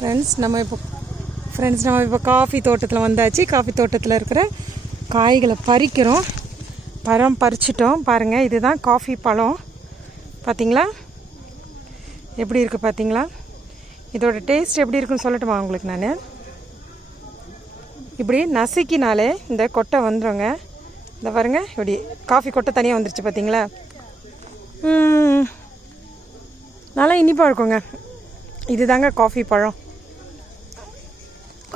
Friends நம்ம இப்போ coffee தோட்டத்தில் வந்தாச்சு. காஃபி தோட்டத்தில் இருக்கிற காய்களை பறிக்கிறோம். பறிச்சிட்டோம் பாருங்கள். இதுதான் காஃபி பழம். பார்த்தீங்களா எப்படி இருக்குது பார்த்தீங்களா? இதோட டேஸ்ட் எப்படி இருக்குன்னு சொல்லட்டுமா உங்களுக்கு? நான் இப்படி நசுக்கினாலே இந்த கொட்டை வந்துடுங்க. இந்த பாருங்க, இப்படி காஃபி கொட்டை தனியாக வந்துருச்சு பார்த்தீங்களா? நல்லா இனிப்பாக இருக்குங்க. இதுதாங்க காஃபி பழம்.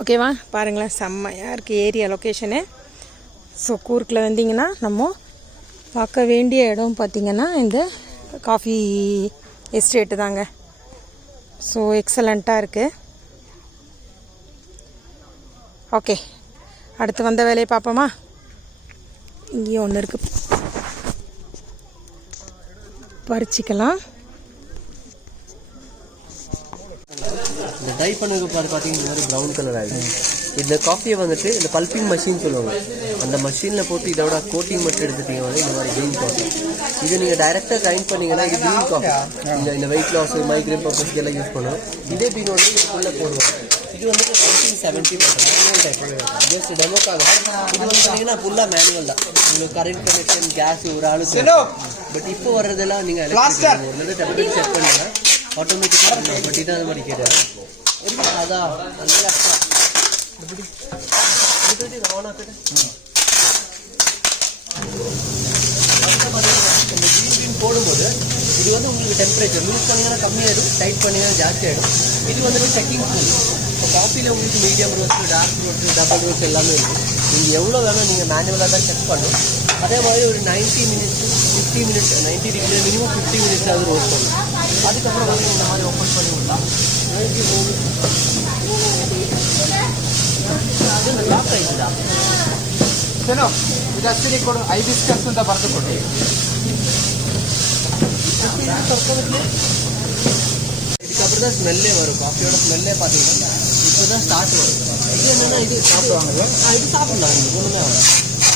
ஓகேவா? பாருங்களேன், செம்மையாக இருக்குது ஏரியா லொக்கேஷனு. ஸோ கூர்க்கில் வந்தீங்கன்னா நம்ம பார்க்க வேண்டிய இடம் பார்த்திங்கன்னா இந்த காஃபி எஸ்டேட்டு தாங்க. ஸோ எக்ஸலண்ட்டாக இருக்குது. ஓகே, அடுத்து வந்த வேலையை பார்ப்போமா? இங்கேயும் ஒன்று இருக்குது, பறிச்சிக்கலாம். இந்த டை பண்ணதுக்கு பார்த்தீங்கன்னா இந்த மாதிரி ப்ரௌன் கலர் ஆகிடும். இந்த காஃபியை வந்துட்டு இந்த பல்பிங் மஷின் சொல்லுவாங்க. அந்த மஷினில் போட்டு இதோட கோட்டிங் மட்டும் எடுத்துட்டீங்க வந்து இந்த மாதிரி க்ரீன் காஃபி. இது நீங்கள் டைரெக்டாக கிரைண்ட் பண்ணிங்கன்னா இது க்ரீன் காஃபி. இந்த வெயிட் லாஸ், மைக்ரேன் பர்பஸ்க்கு எல்லாம் யூஸ் பண்ணுவோம். இதே பீன் வந்து இதுக்குள்ளே போடுவோம். இது வந்துட்டு 1970 மேனுவல் டைப். ஜஸ்ட் டெமோக்காக. இது வந்து பார்த்தீங்கன்னா ஃபுல்லாக மேனுவல் தான். உங்களுக்கு கரண்ட் கனெக்ஷன், கேஸ் ஒரு ஆளுக்கு. பட் இப்போ வர்றதெல்லாம் நீங்கள் எலக்ட்ரிக் டெம்பரேச்சர் செட் பண்ணுங்க, ஆட்டோமேட்டிக்காக பண்ணுவோம். பட் இது அந்த மாதிரி கேட்டால் அதான் நல்லா போடும்போது இது வந்து உங்களுக்கு டெம்பரேச்சர் லூஸ் பண்ணிங்கன்னா கம்மியாகிடும், டைட் பண்ணிங்கன்னா ஜாஸ்தி ஆகிடும். இது வந்துட்டு செக்கிங் ஃபுல். இப்போ காஃபியில் உங்களுக்கு medium roast, dark roast, double roast எல்லாமே இருக்குது. நீங்கள் எவ்வளோ வேணும் நீங்கள் மேனுவலாக தான் செக் பண்ணணும். அதே மாதிரி ஒரு 90 minutes 50 minutes 90 degree minimum 50 minutes அது ரோஸ்ட் பண்ணணும். அதுக்கப்புறம் வந்து இந்த மாதிரி ஓப்பன் பண்ணி விடலாம். ಲಾಕ್ ಆಯ್ತಾ ಚಲೋ ಇದು ಅಷ್ಟೇ ಕೊಡು. ಹೈಬಿಸ್ಕಸ್ ಅಂತ ಬರೆದು ಕೊಡಿ. இதுக்கப்புறம் தான் ஸ்மெல்லே வரும். காஃபியோட ஸ்மெல்லே பார்த்தீங்கன்னா இப்போ தான் ஸ்டார்ட் வரும். இது என்னென்னா இது சாப்பிடுவாங்க. இது சாப்பிடலாம், இது ஒன்றுமே ஆகும்.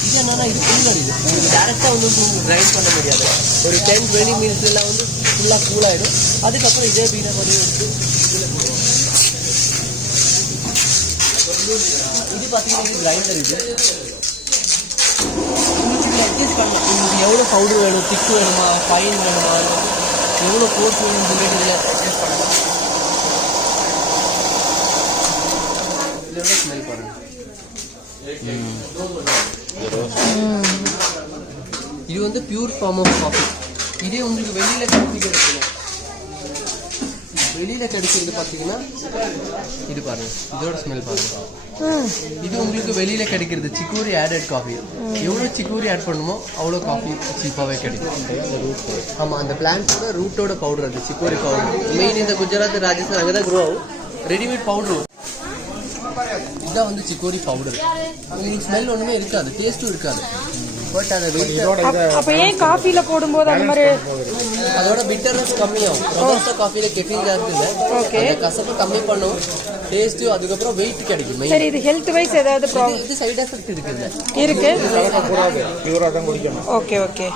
இது என்னென்னா இது கூல் இது உங்களுக்கு டேரெக்டாக வந்து கிரைண்ட் பண்ண முடியாது. ஒரு 10-20 மினிட்ஸ்லாம் வந்து ஃபுல்லாக கூலாகிடும். அதுக்கப்புறம் இதே பீனை பண்ணி எடுத்து இதில் போடுவாங்க. இது பார்த்தீங்கன்னா இது கிரைண்டர். இது உங்களுக்கு அட்ஜஸ்ட் பண்ணலாம். உங்களுக்கு எவ்வளோ பவுடர் வேணும், திக்கு வேணுமா, ஃபைன் வேணுமா, எவ்வளோ கோர்ஸ் வேணும்னு சொல்லிட்டு இதில் அட்ஜஸ்ட் பண்ணலாம். இதோட ஸ்மெல் பாருங்கள். இது வந்து பியூர் ஃபார்ம் ஆஃப் காஃபி. இதே உங்களுக்கு வெளியில் காஃபி கிடைக்கும். வெளியில் கிடைக்கிறது பார்த்தீங்கன்னா இது பாருங்கள், இதோட ஸ்மெல் பாருங்கள். இது உங்களுக்கு வெளியில் கிடைக்கிறது சிக்கோரி ஆடட் காஃபி. எவ்வளோ சிக்கோரி ஆட் பண்ணுமோ அவ்வளோ காஃபி சீப்பாகவே கிடைக்கும். ஆமாம், அந்த பிளான்ட்டோட ரூட்டோட பவுடர் அது சிக்கோரி பவுடர். மெயின் இந்த குஜராத், ராஜஸ்தான் அங்கே தான் க்ரோ ஆகும். ரெடிமேட் பவுடர் இதுதான் வந்து சிக்கோரி பவுடர். உங்களுக்கு ஸ்மெல் ஒன்றுமே இருக்காது, டேஸ்ட்டும் இருக்காது. பட் அதை அப்போ ஏன் காஃபியில் போடும்போது அந்த மாதிரி அதோட பிட்டர்னஸ் கம்மியாகும். ரொபஸ்டா காஃபியில் கெஃபீன் ஜாஸ்தி இல்லை. ஓகே, கசப்பு கம்மி பண்ணும், டேஸ்ட்டு. அதுக்கப்புறம் வெயிட் கிடைக்கும். சரி, இது ஹெல்த் வைஸ் ஏதாவது ப்ராப்ளம்? இது சைடு எஃபெக்ட் இருக்குல்ல இருக்கு. Okay okay.